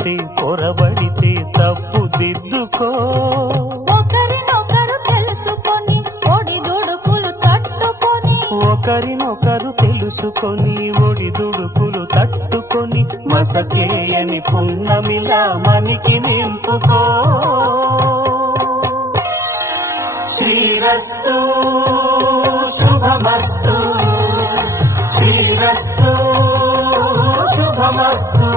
పడితే పొరబడితే తప్పు దిద్దుకో. ఒకరినొకరు తెలుసుకొని ఒడిదుడుకులు తట్టుకొని, ఒకరినొకరు తెలుసుకొని ఒడిదుడుకులు తట్టుకొని, మసకేయని పున్నమిలా మనికి నింపుకో. శ్రీరస్తు శుభమస్తు, శ్రీరస్తు శుభమస్తు.